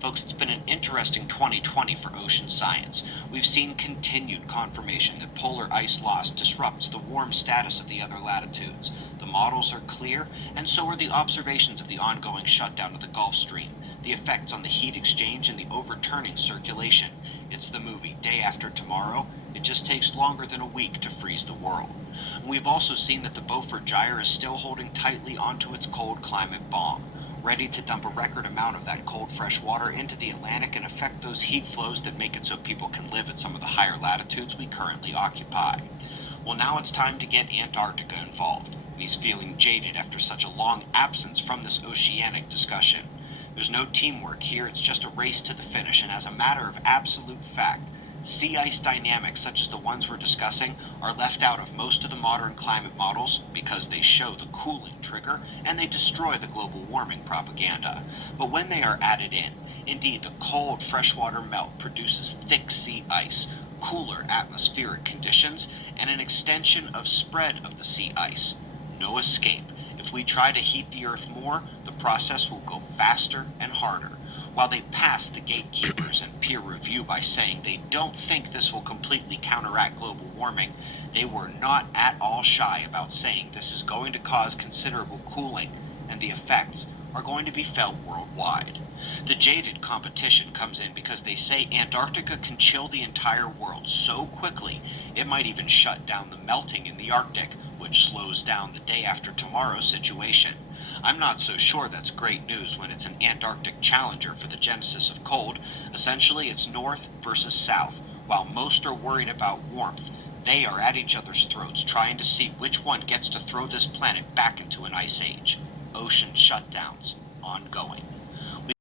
Folks, it's been an interesting 2020 for ocean science. We've seen continued confirmation that polar ice loss disrupts the warm status of the other latitudes. The models are clear, and so are the observations of the ongoing shutdown of the Gulf Stream, the effects on the heat exchange, and the overturning circulation. It's the movie Day After Tomorrow. It just takes longer than a week to freeze the world. We've also seen that the Beaufort Gyre is still holding tightly onto its cold climate bomb, ready to dump a record amount of that cold fresh water into the Atlantic and affect those heat flows that make it so people can live at some of the higher latitudes we currently occupy. Well, now it's time to get Antarctica involved, and he's feeling jaded after such a long absence from this oceanic discussion. There's no teamwork here, it's just a race to the finish, and as a matter of absolute fact, sea ice dynamics such as the ones we're discussing are left out of most of the modern climate models because they show the cooling trigger and they destroy the global warming propaganda. But when they are added in, indeed the cold freshwater melt produces thick sea ice, cooler atmospheric conditions, and an extension of spread of the sea ice. No escape. If we try to heat the Earth more, the process will go faster and harder. While they pass the gatekeepers and peer review by saying they don't think this will completely counteract global warming, they were not at all shy about saying this is going to cause considerable cooling, and the effects are going to be felt worldwide. The jaded competition comes in because they say Antarctica can chill the entire world so quickly it might even shut down the melting in the Arctic, which slows down the day after tomorrow situation. I'm not so sure that's great news when it's an Antarctic challenger for the genesis of cold. Essentially, it's north versus south. While most are worried about warmth, they are at each other's throats trying to see which one gets to throw this planet back into an ice age. Ocean shutdowns ongoing.